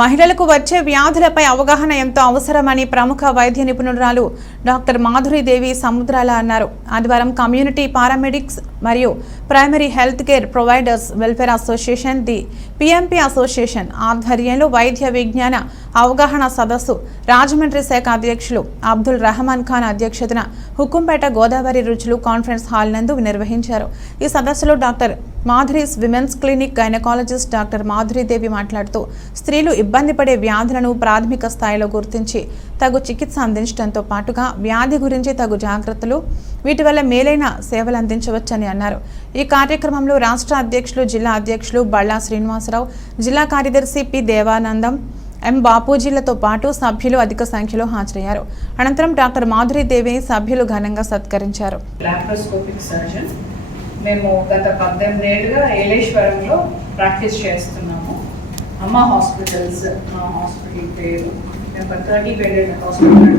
మహిళలకు వచ్చే వ్యాధులపై అవగాహన ఎంతో అవసరమని ప్రముఖ వైద్య నిపుణురాలు డాక్టర్ మాధురీదేవి సముద్రాల అన్నారు. ఆదివారం కమ్యూనిటీ పారామెడిక్స్ మరియు primary health care providers welfare association the PMP association ఆధ్వర్యంలో వైద్య విజ్ఞాన అవగాహన సదస్సు రాజమండ్రి శాఖ అధ్యక్షులు అబ్దుల్ రహమాన్ ఖాన్ అధ్యక్షతన హుకుంపేట గోదావరి రుచులు కాన్ఫరెన్స్ హాల్ నందు నిర్వహించారు. ఈ సదస్సులో doctor Madhuri's women's clinic gynaecologist doctor Madhuri Devi మాట్లాడుతూ స్త్రీలు ఇబ్బంది పడే వ్యాధులను ప్రాథమిక స్థాయిలో గుర్తించి తగు చికిత్స అందించడంతో పాటుగా వ్యాధి గురించి తగు జాగ్రత్తలు వీటి వల్ల మేలైన సేవలు అందించవచ్చని అన్నారు. ఈ కార్యక్రమంలో రాష్ట్ర అధ్యక్షులు జిల్లా అధ్యక్షులు బళ్ళా శ్రీనివాసరావు జిల్లా కార్యదర్శి పి దేవానందం ఎం బాపూజీలతో పాటు సభ్యులు అధిక సంఖ్యలో హాజరయ్యారు. అనంతరం డాక్టర్ మాధురీదేవిని సభ్యులు ఘనంగా సత్కరించారు. మేము గత పద్దెనిమిది ఏళ్ళుగా ఏలేశ్వరంలో ప్రాక్టీస్ చేస్తున్నాము. అమ్మ హాస్పిటల్స్ మా హాస్పిటల్ పేరు. ఒక థర్టీ బెడెడ్ హాస్పిటల్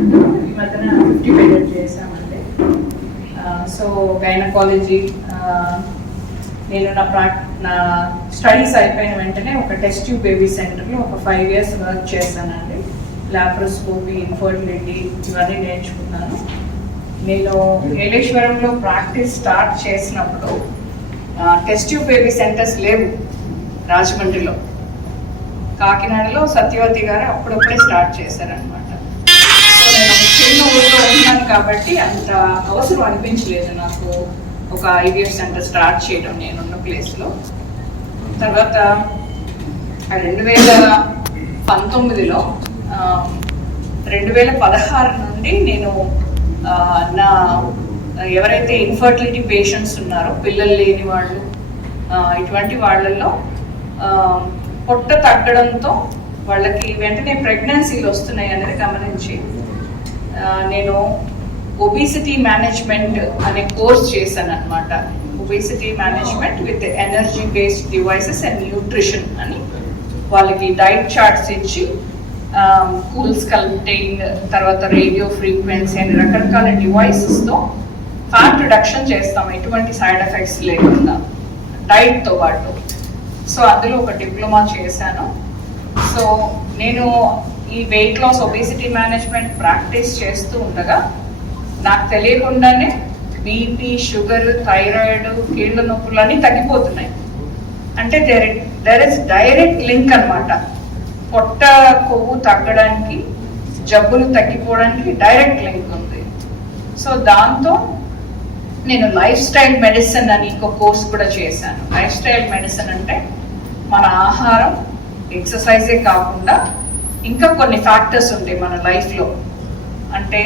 ఈ మధ్యన ఫిఫ్టీ బెడెడ్ చేసామండి సో గైనకాలజీ నేను నా ప్రా నా స్టడీస్ అయిపోయిన వెంటనే ఒక టెస్ట్ ట్యూబ్ బేబీ సెంటర్లో ఒక ఫైవ్ ఇయర్స్ వర్క్ చేశానండి. లాప్రోస్కోపీ ఇన్ఫర్టిలిటీ ఇవన్నీ నేర్చుకున్నాను. నేను ఏలేశ్వరంలో ప్రాక్టీస్ స్టార్ట్ చేసినప్పుడు టెస్ట్ ట్యూబ్ బేబీ సెంటర్స్ లేవు రాజమండ్రిలో. కాకినాడలో సత్యవతి గారు అప్పుడప్పుడే స్టార్ట్ చేశారనమాట సో నేను చిన్న ఊళ్ళో ఉన్నాను కాబట్టి అంత అవసరం అనిపించలేదు నాకు ఒక ఐవీఎఫ్ సెంటర్ స్టార్ట్ చేయడం నేనున్న ప్లేస్లో. తర్వాత రెండు వేల పంతొమ్మిదిలో రెండు వేల పదహారు నుండి నేను నా ఎవరైతే ఇన్ఫర్టిలిటీ పేషెంట్స్ ఉన్నారో పిల్లలు లేని వాళ్ళు ఇటువంటి వాళ్ళల్లో పొట్ట తగ్గడంతో వాళ్ళకి వెంటనే ప్రెగ్నెన్సీలు వస్తున్నాయి అనేది గమనించి నేను ఒబిసిటీ మేనేజ్మెంట్ అనే కోర్స్ చేశాను అనమాట obesity management with energy based devices and nutrition అని వాళ్ళకి డైట్ చార్ట్స్ ఇచ్చి కూల్ స్కల్ప్టింగ్ తర్వాత రేడియో ఫ్రీక్వెన్సీ అని రకరకాల డివైసెస్తో ఫ్యాట్ రిడక్షన్ చేస్తాం. ఎటువంటి సైడ్ ఎఫెక్ట్స్ లేకుండా డైట్తో పాటు. సో అందులో ఒక డిప్లొమా చేశాను. సో నేను ఈ weight loss obesity management practice చేస్తూ ఉండగా నాకు తెలియకుండానే బీపీ షుగర్ థైరాయిడ్ కీళ్ళ నొప్పులు అన్నీ తగ్గిపోతున్నాయి. అంటే there there is direct link అన్నమాట. పొట్ట కొవ్వు తగ్గడానికి జబ్బులు తగ్గిపోవడానికి డైరెక్ట్ లింక్ ఉంది. సో దాంతో నేను లైఫ్ స్టైల్ మెడిసిన్ అని ఇంకో కోర్స్ కూడా చేశాను. లైఫ్ స్టైల్ మెడిసిన్ అంటే మన ఆహారం ఎక్సర్సైజే కాకుండా ఇంకా కొన్ని ఫ్యాక్టర్స్ ఉంటాయి మన లైఫ్లో అంటే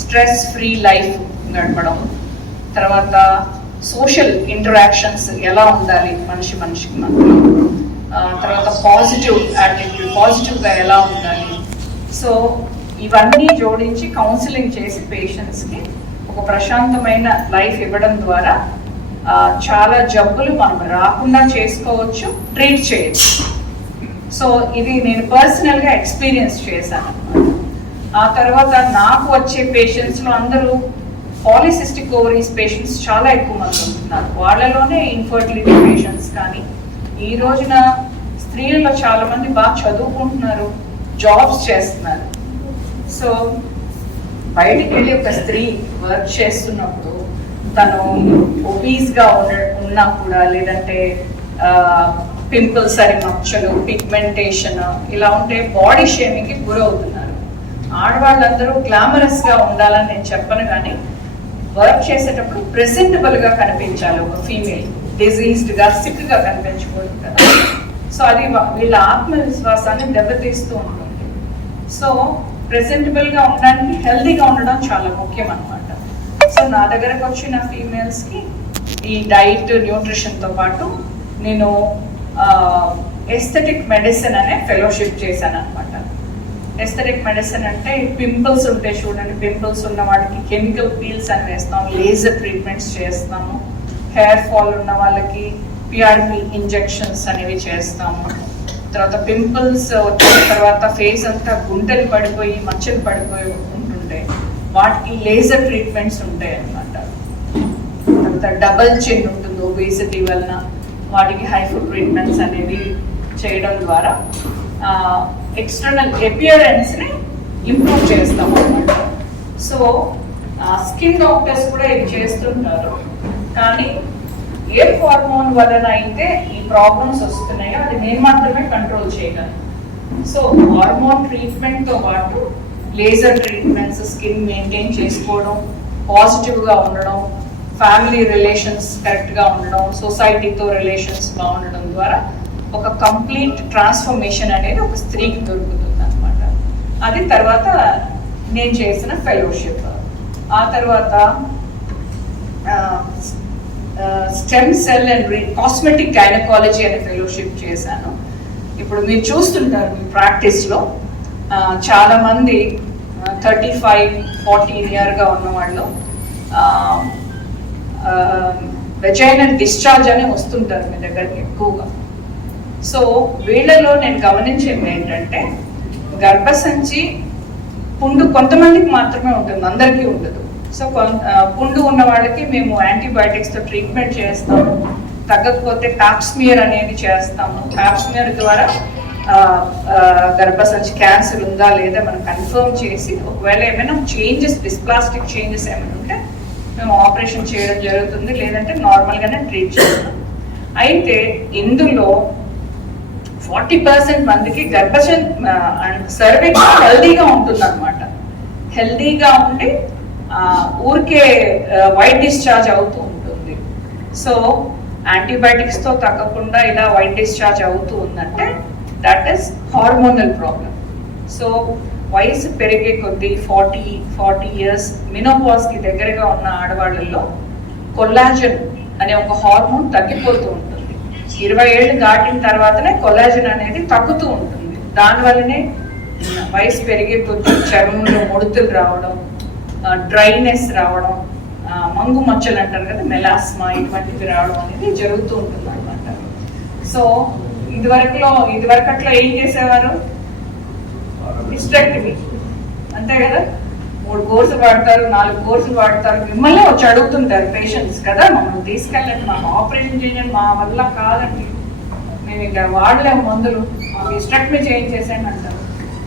స్ట్రెస్ ఫ్రీ లైఫ్ గడపడం తర్వాత సోషల్ ఇంటరాక్షన్స్ ఎలా ఉండాలి మనిషి మనిషికి మధ్యలో తర్వాత పాజిటివ్ యాటిట్యూడ్ పాజిటివ్గా ఎలా ఉండాలి. సో ఇవన్నీ జోడించి కౌన్సిలింగ్ చేసి పేషెంట్స్కి ఒక ప్రశాంతమైన లైఫ్ ఇవ్వడం ద్వారా చాలా జబ్బులు మనం రాకుండా చేసుకోవచ్చు ట్రీట్ చేయొచ్చు. సో ఇది నేను పర్సనల్గా ఎక్స్పీరియన్స్ చేశాను. ఆ తర్వాత నాకు వచ్చే పేషెంట్స్లో అందరూ పాలిసిస్టిక్ ఓవరీస్ పేషెంట్స్ చాలా ఎక్కువ మంది ఉంటున్నారు. వాళ్ళలోనే ఇన్ఫర్టిలిటీ పేషెంట్స్ కానీ ఈ రోజున స్త్రీలలో చాలా మంది బాగా చదువుకుంటున్నారు జాబ్స్ చేస్తున్నారు. సో బయటికి వెళ్ళి ఒక స్త్రీ వర్క్ చేస్తున్నప్పుడు తను ఒబీస్గా ఉన్న ఉన్నా కూడా లేదంటే పింపుల్స్ అని మచ్చలు పిగ్మెంటేషన్ ఇలా ఉంటే బాడీ షేమింగ్కి గురవుతున్నారు. ఆడవాళ్ళందరూ గ్లామరస్గా ఉండాలని నేను చెప్పను కానీ వర్క్ చేసేటప్పుడు ప్రెసెంటబుల్గా కనిపించాలి ఒక ఫీమేల్ డిజీజ్డ్గా సిక్గా కనిపించకూడదు కదా. సో అది వీళ్ళ ఆత్మవిశ్వాసాన్ని దెబ్బతీస్తూ ఉంటుంది. సో ప్రెసెంటబుల్గా ఉండడానికి హెల్దీగా ఉండడం చాలా ముఖ్యం అనమాట సో నా దగ్గరకు వచ్చిన ఫీమేల్స్కి ఈ డైట్ న్యూట్రిషన్తో పాటు నేను ఎస్థెటిక్ మెడిసిన్ అనే ఫెలోషిప్ చేశాను అనమాట ఎస్థెటిక్ మెడిసిన్ అంటే పింపుల్స్ ఉంటే చూడండి పింపుల్స్ ఉన్న వాటికి కెమికల్ పీల్స్ అని వేస్తాం లేజర్ ట్రీట్మెంట్స్ చేస్తాము. హెయిర్ ఫాల్ ఉన్న వాళ్ళకి పిఆర్పి ఇంజెక్షన్స్ అనేవి చేస్తాము. తర్వాత పింపుల్స్ వచ్చిన తర్వాత ఫేస్ అంతా గుంటలు పడిపోయి మచ్చలు పడిపోయి ఉంటుంటాయి వాటికి లేజర్ ట్రీట్మెంట్స్ ఉంటాయి అన్నమాట తర్వాత డబల్ చిన్ ఉంటుంది ఒబేసిటీ వలన. వాటికి హైఫో ట్రీట్మెంట్స్ అనేవి చేయడం ద్వారా ఎక్స్టర్నల్ అపియరెన్స్ని ఇంప్రూవ్ చేస్తాం అనమాట సో స్కిన్ డాక్టర్స్ కూడా ఇది చేస్తుంటారు. కానీ ఏ హార్మోన్ వలన అయితే ఈ ప్రాబ్లమ్స్ వస్తున్నాయో అది నేను మాత్రమే కంట్రోల్ చేయగలను. సో హార్మోన్ ట్రీట్మెంట్తో పాటు లేజర్ ట్రీట్మెంట్స్ స్కిన్ మెయింటైన్ చేసుకోవడం పాజిటివ్గా ఉండడం ఫ్యామిలీ రిలేషన్స్ కరెక్ట్గా ఉండడం సొసైటీతో రిలేషన్స్ బాగుండడం ద్వారా ఒక కంప్లీట్ ట్రాన్స్ఫర్మేషన్ అనేది ఒక స్త్రీకి దొరుకుతుంది అనమాట అది తర్వాత నేను చేసిన ఫెలోషిప్ ఆ తర్వాత stem cell and cosmetic gynaecology అనే ఫెలోషిప్ చేశాను. ఇప్పుడు మీరు చూస్తుంటారు మీ ప్రాక్టీస్లో చాలా మంది థర్టీ ఫైవ్ ఫార్టీ ఇయర్గా ఉన్నవాళ్ళు వెజైనల్ డిశ్చార్జ్ అని వస్తుంటారు మీ దగ్గరికి ఎక్కువగా. సో వీళ్ళలో నేను గమనించింది ఏంటంటే గర్భసంచి పుండు కొంతమందికి మాత్రమే ఉంటుంది అందరికీ ఉండదు. సో పుండు ఉన్న వాళ్ళకి మేము యాంటీబయాటిక్స్తో ట్రీట్మెంట్ చేస్తాము. తగ్గకపోతే టాప్స్మియర్ అనేది చేస్తాము. టాప్స్మియర్ ద్వారా గర్భసంచి క్యాన్సర్ ఉందా లేదా మనం కన్ఫర్మ్ చేసి ఒకవేళ ఏమైనా చేంజెస్ డిస్ప్లాస్టిక్ చేంజెస్ ఏమైనా ఉంటే మేము ఆపరేషన్ చేయడం జరుగుతుంది. లేదంటే నార్మల్గానే ట్రీట్ చేస్తాం అయితే ఇందులో ఫార్టీ పర్సెంట్ మందికి గర్భశం సర్వే హెల్దీగా ఉంటుంది అనమాట హెల్దీగా ఉండి ఊరికే వైట్ డిశ్చార్జ్ అవుతూ ఉంటుంది. సో యాంటీబయాటిక్స్తో తగ్గకుండా ఇలా వైట్ డిశ్చార్జ్ అవుతూ ఉందంటే that is hormonal problem so వయసు పెరిగే కొద్దీ ఫార్టీ ఫార్టీ ఇయర్స్ మినోపాస్కి దగ్గరగా ఉన్న ఆడవాళ్ళల్లో కొల్లాజన్ అనే ఒక హార్మోన్ తగ్గిపోతూ ఉంటుంది. ఇరవై ఏళ్ళు దాటిన తర్వాతనే కొల్లాజన్ అనేది తగ్గుతూ ఉంటుంది. దానివల్లనే వయసు పెరిగే కొద్దీ చర్మంలో ముడతలు రావడం డ్రైనెస్ రావడం మంగు మచ్చలు అంటారు కదా మెలాస్మా ఇటువంటివి రావడం అనేది జరుగుతూ ఉంటుంది అనమాట సో ఇదివరకులో ఇదివరకట్లో ఏం చేసేవారు? హిస్టెక్టమీ అంతే కదా? మూడు కోర్సులు వాడతారు నాలుగు కోర్సులు వాడతారు మిమ్మల్ని వచ్చి అడుగుతుంటారు పేషెంట్స్ కదా మమ్మల్ని తీసుకెళ్ళండి మాకు ఆపరేషన్ చేయండి మా వల్ల కాదండి. మేము ఇక్కడ వాడలేము మందులు మాకు హిస్టెక్టమీ చేయించేసేయండి అంటారు.